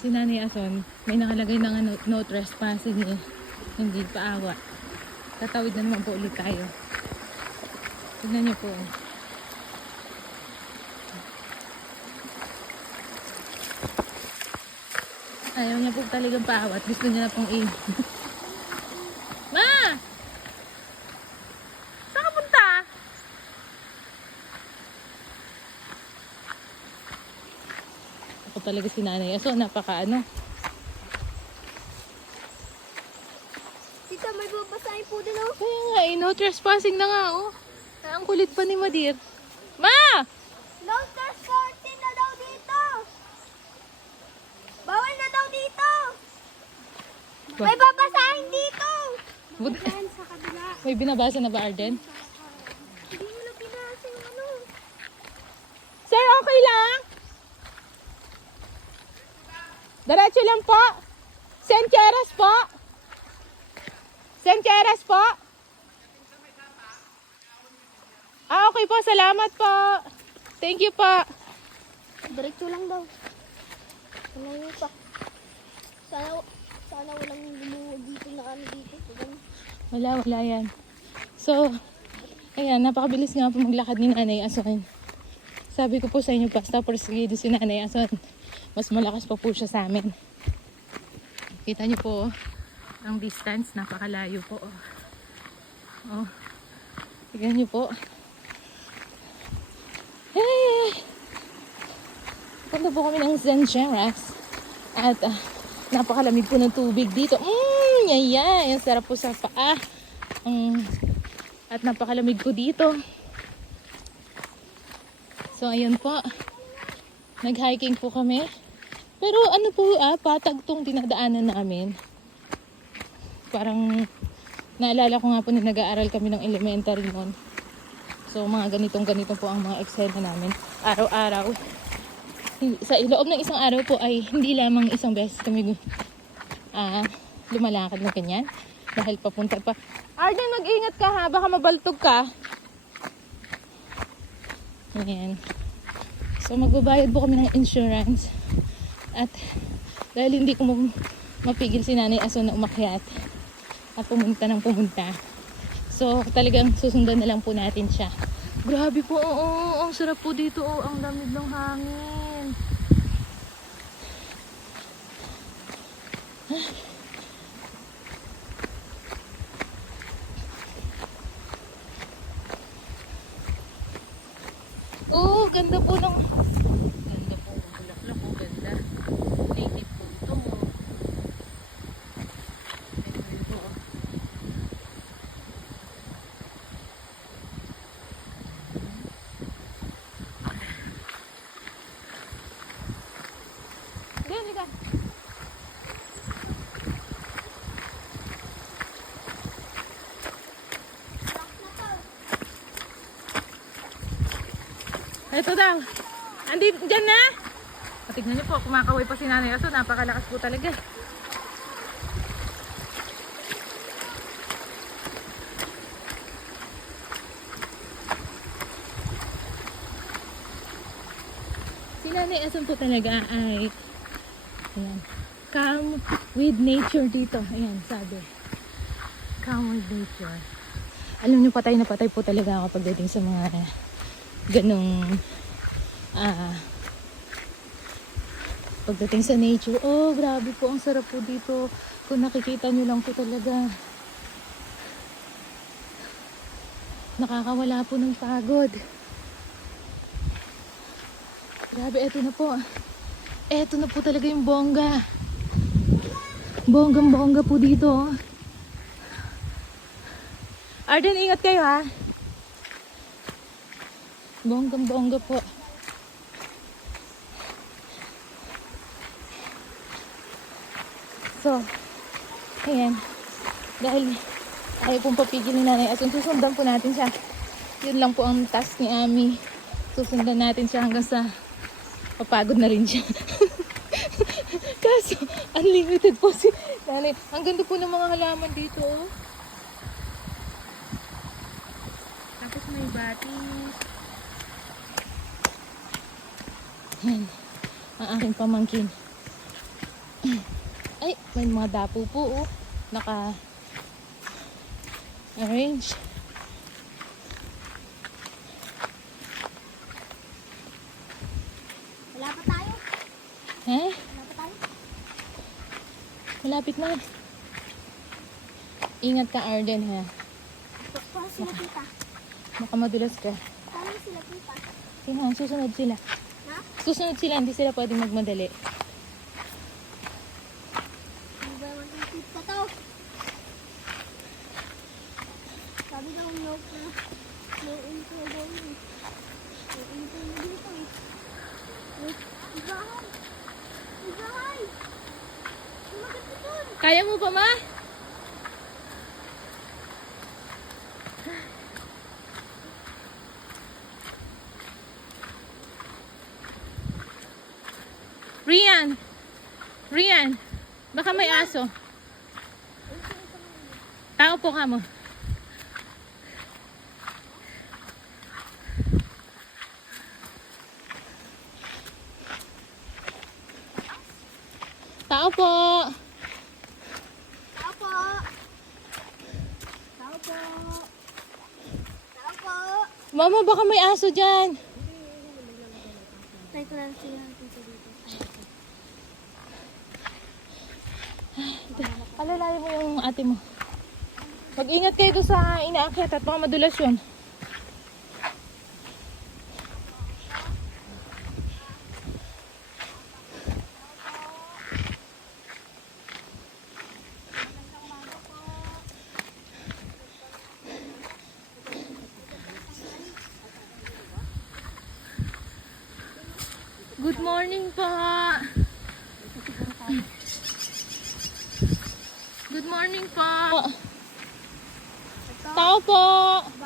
Si Nanay Ason, may nakalagay na nga no, trespassing eh. Hindi paawa. Tatawid na naman po ulit tayo. Tignan niyo po. Ayaw niya po talagang paawat. Gusto niya na pong i... Ma! Saan ka punta? Ako talaga si nanay. So, napaka ano. Tita, may babasahin po din oh. Kaya nga eh, no trespassing na nga oh. Ah, Ang kulit pa ni Madir. Ma! No transporting na daw dito. Bawal na daw dito. May babasahin dito. Kabila. May binabasa na ba Arden? Hindi mo na pinasa yung ano. Sir, okay lang? Diretso lang po. Sencheras po. Sencheras po. Ah, okay po. Salamat po. Thank you po. Diretso lang daw. Malayo pa. Sana, sana walang lumuhod dito na kami dito. Ganun. Wala, wala yan. So, ayan, napakabilis nga po maglakad ni Nanay Ason. Sabi ko po sa inyo, basta porsigido si Nanay Ason. Mas malakas pa po siya sa amin. Kita niyo po, oh, ang distance, napakalayo po. Oh, oh. tignan niyo po. Hey! Punta po kami ng Zencheras. At ah, napakalamig po ng tubig dito. Mmm, yaya. Ang sarap po sa paa. Mm, at napakalamig po dito. So, ayun po. Nag-hiking po kami. Pero ano po ah, patag tong dinadaanan namin. Parang naalala ko nga po na nag-aaral kami ng elementary noon. So, mga ganitong ganito po ang mga eksena namin. Araw-araw sa loob ng isang araw po ay hindi lamang isang beses kami ah lumalakad na ganyan. Dahil papunta pa. Arden, mag-ingat ka ha. Baka mabaltog ka. Ayan. So, magbabayad po kami ng insurance. At dahil hindi ko ma- mapigil si Nanay Aso na umakyat at pumunta ng pumunta. So, talagang susundan na lang po natin siya. Grabe po, oo, ang sarap po dito, oh, ang lamig ng hangin. Oo, ganda po ng... Ganda po, ang bulaklak po, ganda. Native po ito. Ito po. Diyan, liga. Ito daw. Andi, dyan na. Patignan niyo po, kumakaway pa si Nanay Aso. Napakalakas po talaga. Si Nanay Aso po talaga ay ayan, calm with nature dito. Ayan, sabi. Calm with nature. Alam niyo, patay na patay po talaga ako pagdating sa mga ganong ah. Pagdating sa nature oh grabe po ang sarap po dito. Kung nakikita nyo lang po talaga. Nakakawala po ng pagod. Grabe eto na po. Eto na po talaga yung bongga. Bonggang bongga po dito. Arden ingat kayo ha Bonggang bongga po. So, ayan. Dahil ayaw pong papigil ni nanay at susundan po natin siya. Yun lang po ang task ni Ami. Susundan natin siya hanggang sa papagod na rin siya. Kaso, unlimited po si nanay. Ang ganda po ng mga halaman dito. Oh. Tapos may batis. Yan. Ang aking pamangkin. Ay, may mga dapo po oh. Naka arrange. Wala pa tayo. Eh, Wala pa tayo. malapit na. Ingat ka, Arden, ha. Paano sila tita? Baka madulas ka. Paano sila tita? Tingnan, susunod sila. Susunod sila, hindi sila pwedeng magmadali. Sabi daw no na no intro daw yun. No intro na dito eh. Ibahay! Ibahay! Kaya mo pa, ma? Rian! Rian! Baka may aso. Tao po ka mo. Tao po! Tao po! Tao po! Tao po! Mama, baka may aso dyan. Try ko lang sila dito dito. Alalayo mo yung ate mo. Mag-ingat kayo doon sa inaakyat at baka madulas yun. Good morning po. Good morning po. Ito, Tao po. ba ang mag